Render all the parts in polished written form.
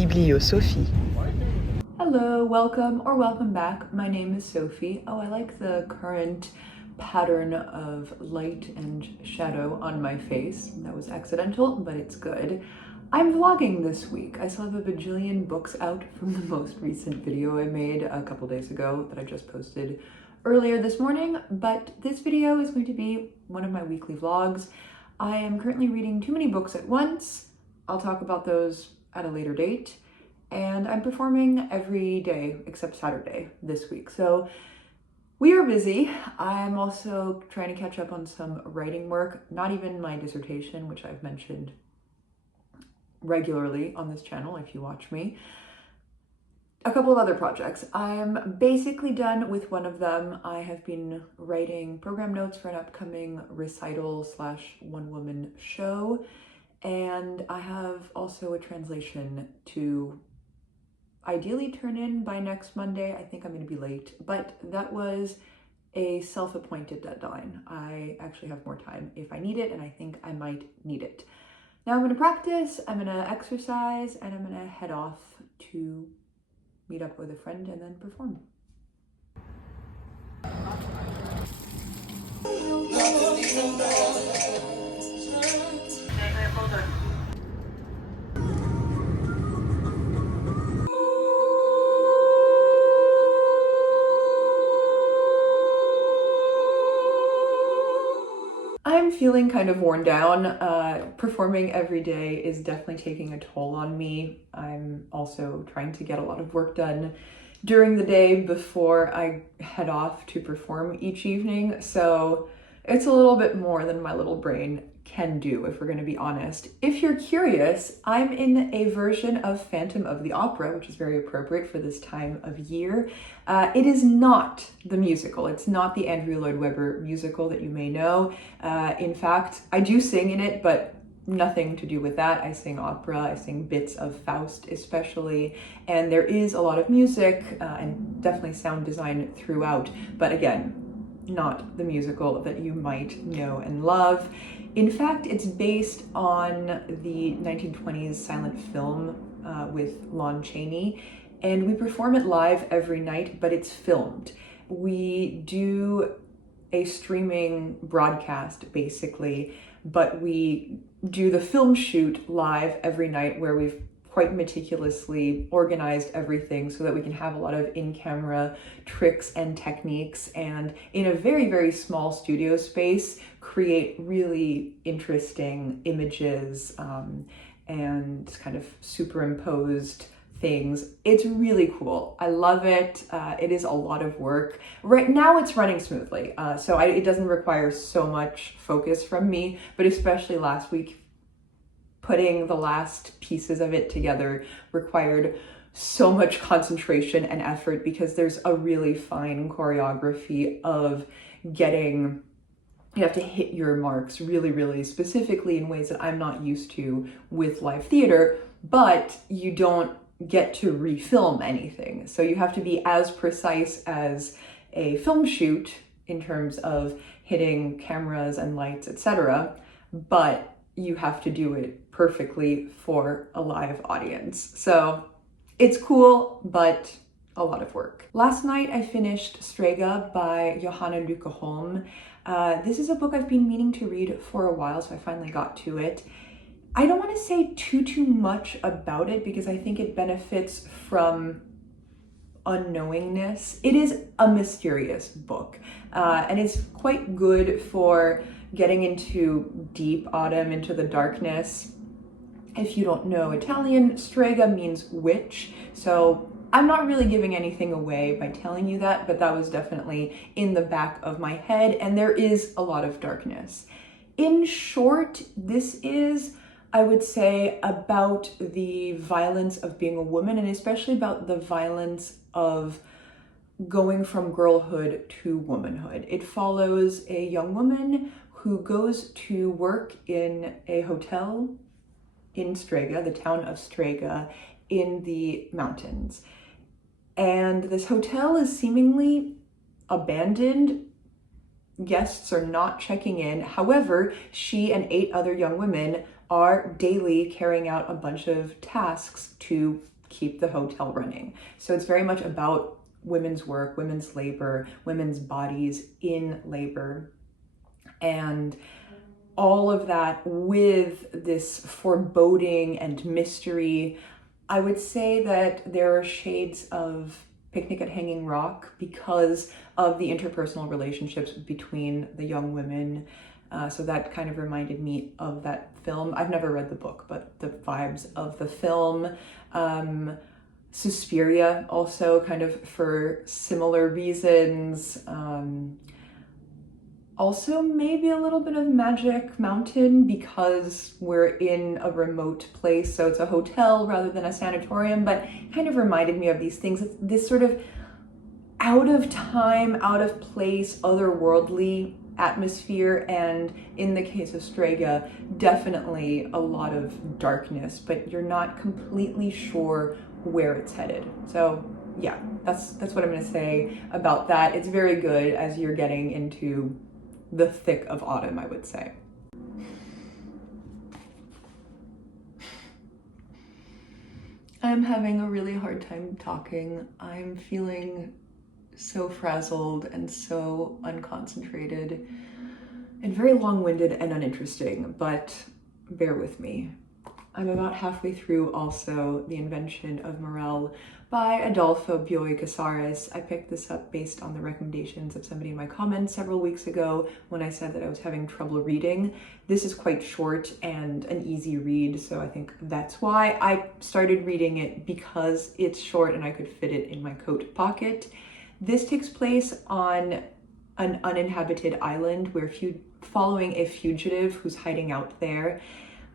Bibliosophie. Hello, welcome or welcome back. My name is Sophie. Oh, I like the current pattern of light and shadow on my face. That was accidental, but it's good. I'm vlogging this week. I still have a bajillion books out from the most recent video I made a couple days ago that I just posted earlier this morning, but this video is going to be one of my weekly vlogs. I am currently reading too many books at once. I'll talk about those at a later date. And I'm performing every day except Saturday this week. So we are busy. I'm also trying to catch up on some writing work, not even my dissertation, which I've mentioned regularly on this channel if you watch me. A couple of other projects. I'm basically done with one of them. I have been writing program notes for an upcoming recital / one-woman show. And I have also a translation to ideally turn in by next Monday. I think I'm going to be late, but that was a self-appointed deadline. I actually have more time if I need it, and I think I might need it. Now I'm going to practice, I'm going to exercise, and I'm going to head off to meet up with a friend and then perform. I'm feeling kind of worn down. Performing every day is definitely taking a toll on me. I'm also trying to get a lot of work done during the day before I head off to perform each evening. So it's a little bit more than my little brain can do, if we're going to be honest. If you're curious, I'm in a version of Phantom of the Opera, which is very appropriate for this time of year. It is not the musical. It's not the Andrew Lloyd Webber musical that you may know. In fact, I do sing in it, but nothing to do with that. I sing opera, I sing bits of Faust especially, and there is a lot of music and definitely sound design throughout, but again, not the musical that you might know and love. In fact, it's based on the 1920s silent film with Lon Chaney, and we perform it live every night, but it's filmed. We do a streaming broadcast basically, but we do the film shoot live every night where we've quite meticulously organized everything so that we can have a lot of in-camera tricks and techniques, and in a very, very small studio space, create really interesting images and kind of superimposed things. It's really cool. I love it. It is a lot of work. Right now it's running smoothly, so it doesn't require so much focus from me, but especially last week, putting the last pieces of it together required so much concentration and effort because there's a really fine choreography of getting, you have to hit your marks really, really specifically in ways that I'm not used to with live theater, but you don't get to refilm anything. So you have to be as precise as a film shoot in terms of hitting cameras and lights, etc., but you have to do it perfectly for a live audience. So it's cool, but a lot of work. Last night I finished Strega by Johanne and Lykke Holm. This is a book I've been meaning to read for a while, so I finally got to it. I don't want to say too much about it because I think it benefits from unknowingness. It is a mysterious book, and it's quite good for getting into deep autumn, into the darkness. If you don't know Italian, Strega means witch, so I'm not really giving anything away by telling you that, but that was definitely in the back of my head, and there is a lot of darkness. In short, this is, I would say, about the violence of being a woman, and especially about the violence of going from girlhood to womanhood. It follows a young woman who goes to work in a hotel in Strega, the town of Strega, in the mountains. And this hotel is seemingly abandoned. Guests are not checking in. However, she and 8 other young women are daily carrying out a bunch of tasks to keep the hotel running. So it's very much about women's work, women's labor, women's bodies in labor, and all of that with this foreboding and mystery. I would say that there are shades of Picnic at Hanging Rock because of the interpersonal relationships between the young women. So that kind of reminded me of that film. I've never read the book, but the vibes of the film. Suspiria also, kind of for similar reasons. Also maybe a little bit of Magic Mountain because we're in a remote place, so it's a hotel rather than a sanatorium, but it kind of reminded me of these things. It's this sort of out of time, out of place, otherworldly atmosphere, and in the case of Strega, definitely a lot of darkness, but you're not completely sure where it's headed. So yeah, that's what I'm gonna say about that. It's very good as you're getting into the thick of autumn, I would say. I'm having a really hard time talking. I'm feeling so frazzled and so unconcentrated and very long-winded and uninteresting, but bear with me. I'm about halfway through also The Invention of Morel by Adolfo, Bioy, Casares. I picked this up based on the recommendations of somebody in my comments several weeks ago when I said that I was having trouble reading. This is quite short and an easy read, so I think that's why I started reading it, because it's short and I could fit it in my coat pocket. This takes place on an uninhabited island. We're following a fugitive who's hiding out there,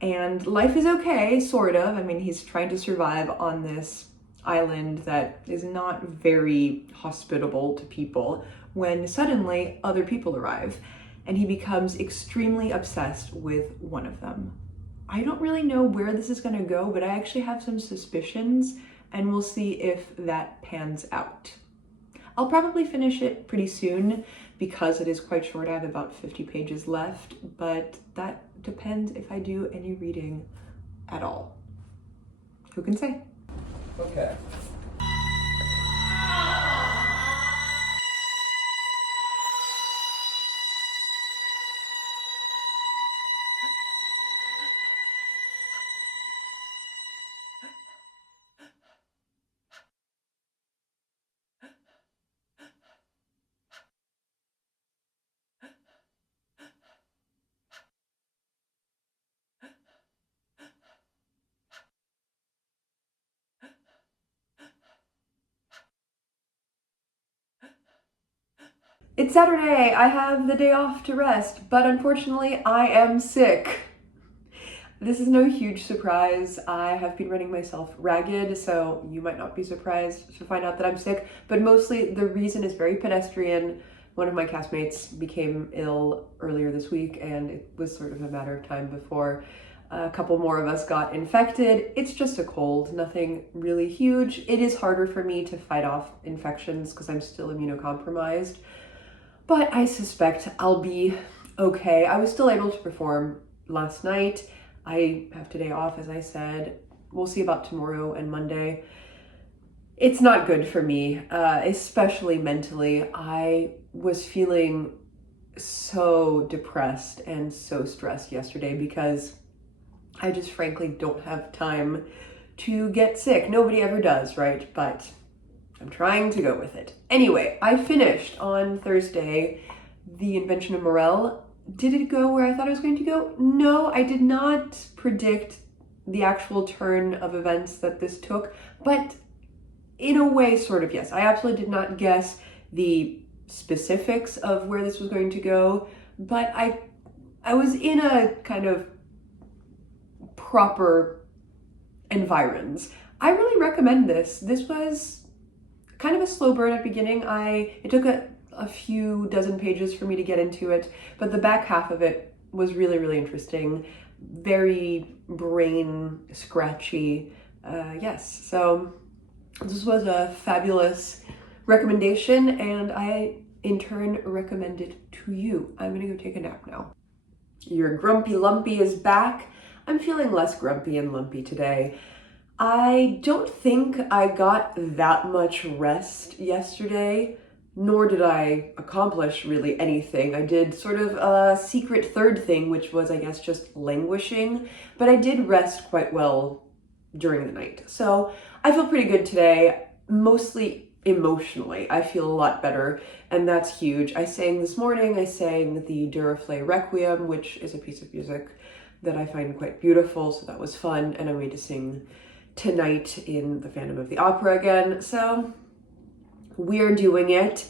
and life is okay, sort of. I mean, he's trying to survive on this island that is not very hospitable to people, when suddenly other people arrive and he becomes extremely obsessed with one of them. I don't really know where this is going to go, but I actually have some suspicions, and we'll see if that pans out. I'll probably finish it pretty soon because it is quite short. I have about 50 pages left, but that depends if I do any reading at all. Who can say? Okay. It's Saturday, I have the day off to rest, but unfortunately I am sick. This is no huge surprise. I have been running myself ragged, so you might not be surprised to find out that I'm sick, but mostly the reason is very pedestrian. One of my castmates became ill earlier this week, and it was sort of a matter of time before a couple more of us got infected. It's just a cold, nothing really huge. It is harder for me to fight off infections because I'm still immunocompromised, but I suspect I'll be okay. I was still able to perform last night. I have today off, as I said. We'll see about tomorrow and Monday. It's not good for me, especially mentally. I was feeling so depressed and so stressed yesterday because I just frankly don't have time to get sick. Nobody ever does, right? But I'm trying to go with it. Anyway, I finished on Thursday The Invention of Morel. Did it go where I thought it was going to go? No, I did not predict the actual turn of events that this took, but in a way, sort of, yes. I absolutely did not guess the specifics of where this was going to go, but I was in a kind of proper environs. I really recommend this. This was kind of a slow burn at beginning. It took a few dozen pages for me to get into it, but the back half of it was really, really interesting. Very brain scratchy. Yes, so this was a fabulous recommendation, and I in turn recommend it to you. I'm gonna go take a nap now. Your grumpy lumpy is back. I'm feeling less grumpy and lumpy today. I don't think I got that much rest yesterday, nor did I accomplish really anything. I did sort of a secret third thing, which was, I guess, just languishing, but I did rest quite well during the night. So I feel pretty good today, mostly emotionally. I feel a lot better, and that's huge. I sang this morning, I sang the Duraflay Requiem, which is a piece of music that I find quite beautiful, so that was fun, and I'm going to sing tonight in the Phantom of the Opera again, so we're doing it.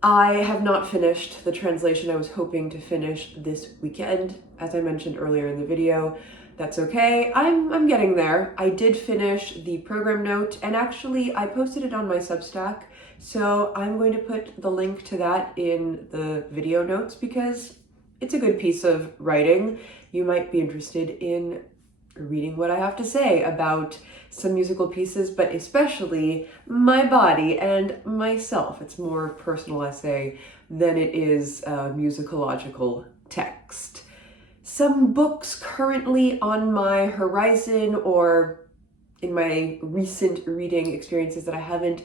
I have not finished the translation I was hoping to finish this weekend, as I mentioned earlier in the video. That's okay, I'm getting there. I did finish the program note, and actually I posted it on my Substack, so I'm going to put the link to that in the video notes because it's a good piece of writing. You might be interested in reading what I have to say about some musical pieces, but especially my body and myself. It's more personal essay than it is musicological text. Some books currently on my horizon or in my recent reading experiences that I haven't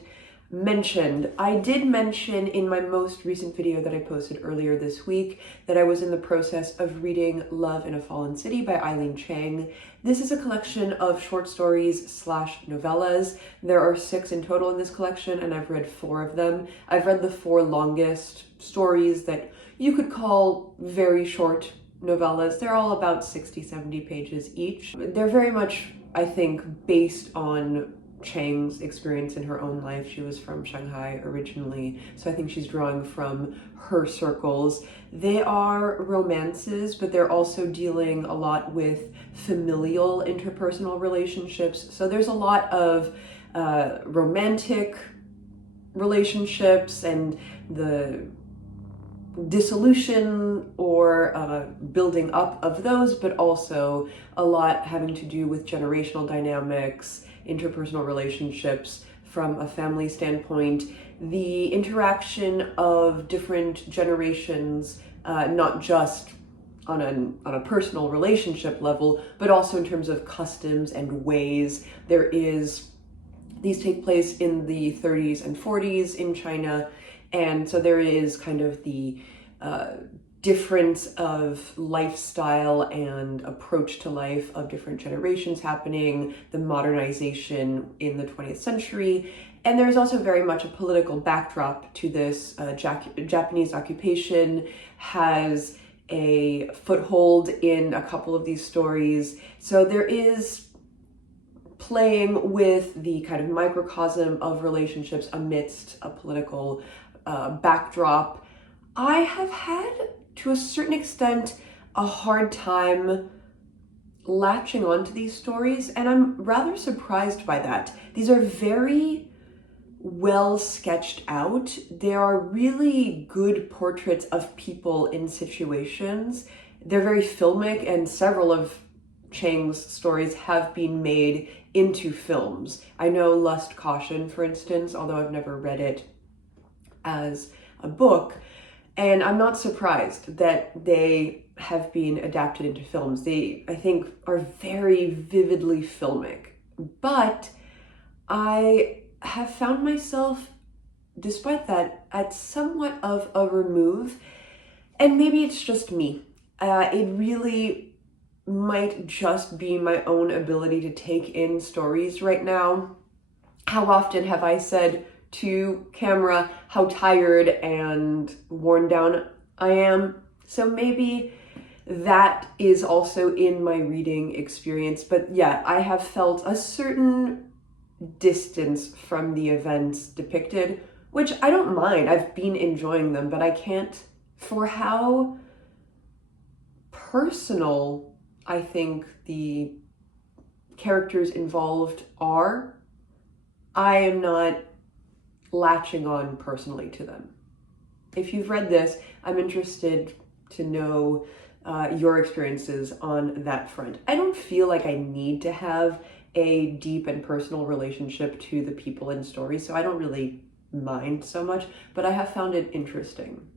mentioned. I did mention in my most recent video that I posted earlier this week that I was in the process of reading Love in a Fallen City by Eileen Chang. This is a collection of short stories / novellas. There are 6 in total in this collection, and I've read 4 of them. I've read the 4 longest stories that you could call very short novellas. They're all about 60-70 pages each. They're very much, I think, based on Chang's experience in her own life. She was from Shanghai originally, so I think she's drawing from her circles. They are romances, but they're also dealing a lot with familial interpersonal relationships. So there's a lot of romantic relationships and the dissolution or building up of those, but also a lot having to do with generational dynamics, interpersonal relationships from a family standpoint, the interaction of different generations, not just on a personal relationship level, but also in terms of customs and ways. These take place in the 30s and 40s in China, and so there is kind of the difference of lifestyle and approach to life of different generations happening, the modernization in the 20th century. And there's also very much a political backdrop to this. Japanese occupation has a foothold in a couple of these stories. So there is playing with the kind of microcosm of relationships amidst a political backdrop. I have had, to a certain extent, a hard time latching onto these stories, and I'm rather surprised by that. These are very well sketched out. They are really good portraits of people in situations. They're very filmic, and several of Chang's stories have been made into films. I know Lust, Caution, for instance, although I've never read it as a book, and I'm not surprised that they have been adapted into films. They, I think, are very vividly filmic, but I have found myself, despite that, at somewhat of a remove, and maybe it's just me. It really might just be my own ability to take in stories right now. How often have I said to camera how tired and worn down I am? So maybe that is also in my reading experience. But yeah, I have felt a certain distance from the events depicted, which I don't mind. I've been enjoying them, but I can't, for how personal I think the characters involved are, I am not latching on personally to them. If you've read this, I'm interested to know your experiences on that front. I don't feel like I need to have a deep and personal relationship to the people in stories, so I don't really mind so much, but I have found it interesting.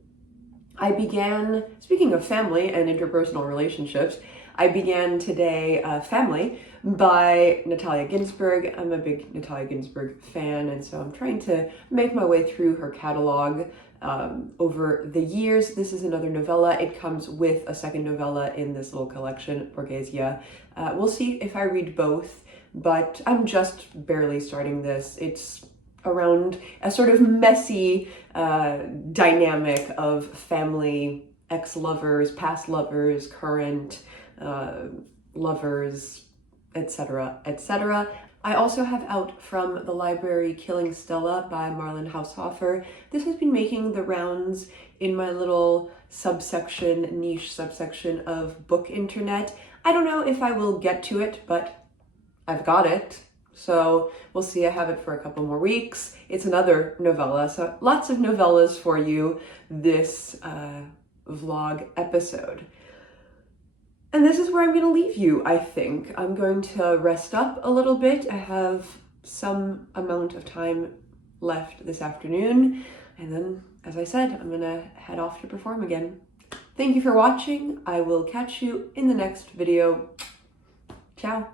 I began, speaking of family and interpersonal relationships, I began today Family by Natalia Ginzburg. I'm a big Natalia Ginzburg fan, and so I'm trying to make my way through her catalog over the years. This is another novella. It comes with a second novella in this little collection, Borghesia. We'll see if I read both, but I'm just barely starting this. It's around a sort of messy dynamic of family, ex-lovers, past lovers, current lovers, etc., etc. I also have out from the library Killing Stella by Marlen Haushofer. This has been making the rounds in my little niche subsection of book internet. I don't know if I will get to it, but I've got it. So we'll see. I have it for a couple more weeks. It's another novella, so lots of novellas for you this vlog episode. And this is where I'm going to leave you, I think. I'm going to rest up a little bit. I have some amount of time left this afternoon. And then, as I said, I'm going to head off to perform again. Thank you for watching. I will catch you in the next video. Ciao.